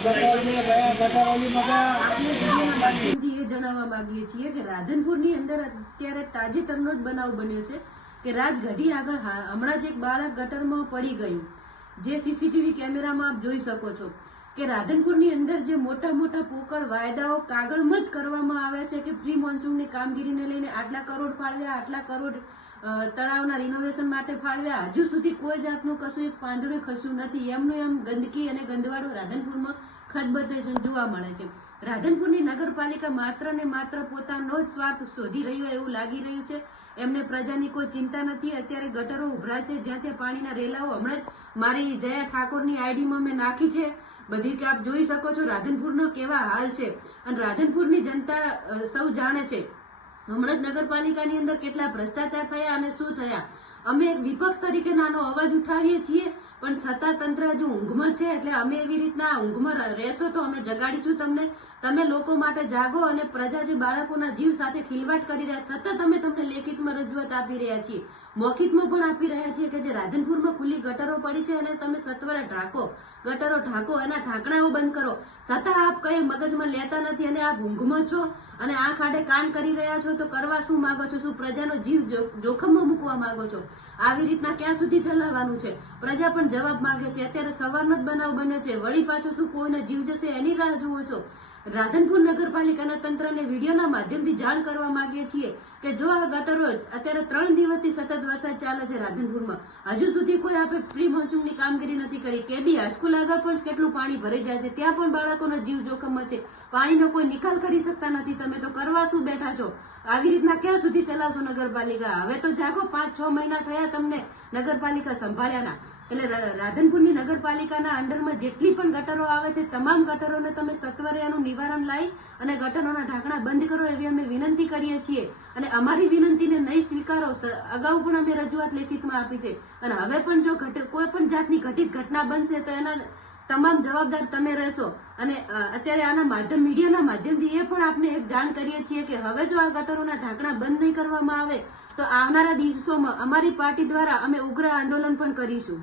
માધ્યમથી એ જણાવવા માંગીએ છીએ કે રાધનપુરની અંદર અત્યારે તાજેતરનો જ બનાવ બન્યો છે કે રાજગઢી આગળ હમણાં જ એક બાળક ગટરમાં પડી ગયું, જે સીસીટીવી કેમેરામાં આપ જોઈ શકો છો કે રાધનપુરની અંદર જે મોટા મોટા પોકળ વાયદાઓ કાગળમાં જ કરવામાં આવ્યા છે કે પ્રી મોન્સૂનની કામગીરીને લઈને આટલા કરોડ ફાળવ્યા, આટલા કરોડ તળાવના રિનોવેશન માટે ફાળવ્યા, હજુ સુધી કોઈ જાતનું કશું એક પાંદડું ખસ્યું નથી. એમનું એમ ગંદકી અને ગંદવાડો રાધનપુરમાં ખદબદે જોવા મળે છે. રાધનપુરની નગરપાલિકા માત્ર ને માત્ર પોતાનો જ સ્વાર્થ શોધી રહ્યું હોય એવું લાગી રહ્યું છે. એમને પ્રજાની કોઈ ચિંતા નથી. અત્યારે ગટરો ઉભરા છે, જ્યાં ત્યાં પાણીના રેલાઓ હમણાં જ મારી જયા ઠાકોરની આઈડીમાં મેં નાખી છે બધી, કે આપ જોઈ શકો છો રાધનપુરનો કેવા હાલ છે. અને રાધનપુરની જનતા સૌ જાણે છે હમણાં જ નગરપાલિકાની અંદર કેટલા ભ્રષ્ટાચાર થયા અને શું થયા. અમે એક વિપક્ષ તરીકે નાનો અવાજ ઉઠાવીએ છીએ, પણ છતાં તંત્ર હજુ ઊંઘમાં છે. એટલે અમે એવી રીતના ઊંઘમાં રહેશો તો અમે જગાડીશું તમને. તમે લોકો માટે જાગો અને પ્રજા જે બાળકોના જીવ સાથે ખિલવાડ કરી રહ્યા, સતત અમે તમને લેખિતમાં રજૂઆત આપી રહ્યા છીએ, મૌખિકમાં પણ આપી રહ્યા છીએ કે જે રાધનપુરમાં ખુલ્લી ગટરો પડી છે અને તમે સત્વરે ઢાંકો, ગટરો ઢાંકો, એના ઢાંકણાઓ બંધ કરો. છતાં આપ કઈ મગજમાં લેતા નથી અને આપ ઊંઘમાં છો અને આંખ આડે કાન કરી રહ્યા છો. તો કરવા શું માંગો છો? શું પ્રજાનો જીવ જોખમમાં મૂકવા માંગો છો? આવી રીતના ક્યાં સુધી ચલાવવાનું છે? પ્રજા પણ જવાબ માંગે છે. અત્યારે સવારનો જ બનાવ બન્યો છે, વળી પાછો શું કોઈનો જીવ જશે એની રાહ જુઓ છો? રાધનપુર નગરપાલિકાના તંત્રને વિડીયોના માધ્યમથી જાણ કરવા માંગીએ છીએ કે જો આ ગટરો અત્યારે 3 દિવસથી સતત વરસાદ ચાલે છે રાધનપુરમાં, હજુ સુધી કોઈ આપે પ્રી મોન્સૂનની કામગીરી નથી કરી. કેબી હાઈસ્કૂલ આગળ પણ કેટલું પાણી ભરાઈ જાય છે, ત્યાં પણ બાળકોનો જીવ જોખમમાં છે. પાણીનો કોઈ નિકાલ કરી શકતા નથી. તમે તો કરવા શું બેઠા છો? આવી રીતના ક્યાં સુધી ચલાવશો નગરપાલિકા? હવે તો જાગો. 5-6 મહિના થયા તમને નગરપાલિકા સંભાળ્યાના. એટલે રાધનપુરની નગરપાલિકાના અંડરમાં જેટલી પણ ગટરો આવે છે, તમામ ગટરોને તમે સત્વરે એનું નિવારણ લાવી અને ગટરોના ઢાંકણા બંધ કરો એવી અમે વિનંતી કરીએ છીએ. અને અમારી વિનંતીને નહીં સ્વીકારો, અગાઉ પણ અમે રજૂઆત લેખિતમાં આપી છે અને હવે પણ જો કોઈ પણ જાતની ઘટિત ઘટના બનશે તો એના તમામ જવાબદાર તમે રહેશો. અને અત્યારે આના મીડિયાના માધ્યમથી એ પણ આપને એક જાણ કરીએ છીએ કે હવે જો આ ગટરોના ઢાંકણા બંધ નહીં કરવામાં આવે તો આવનારા દિવસોમાં અમારી પાર્ટી દ્વારા અમે ઉગ્ર આંદોલન પણ કરીશું.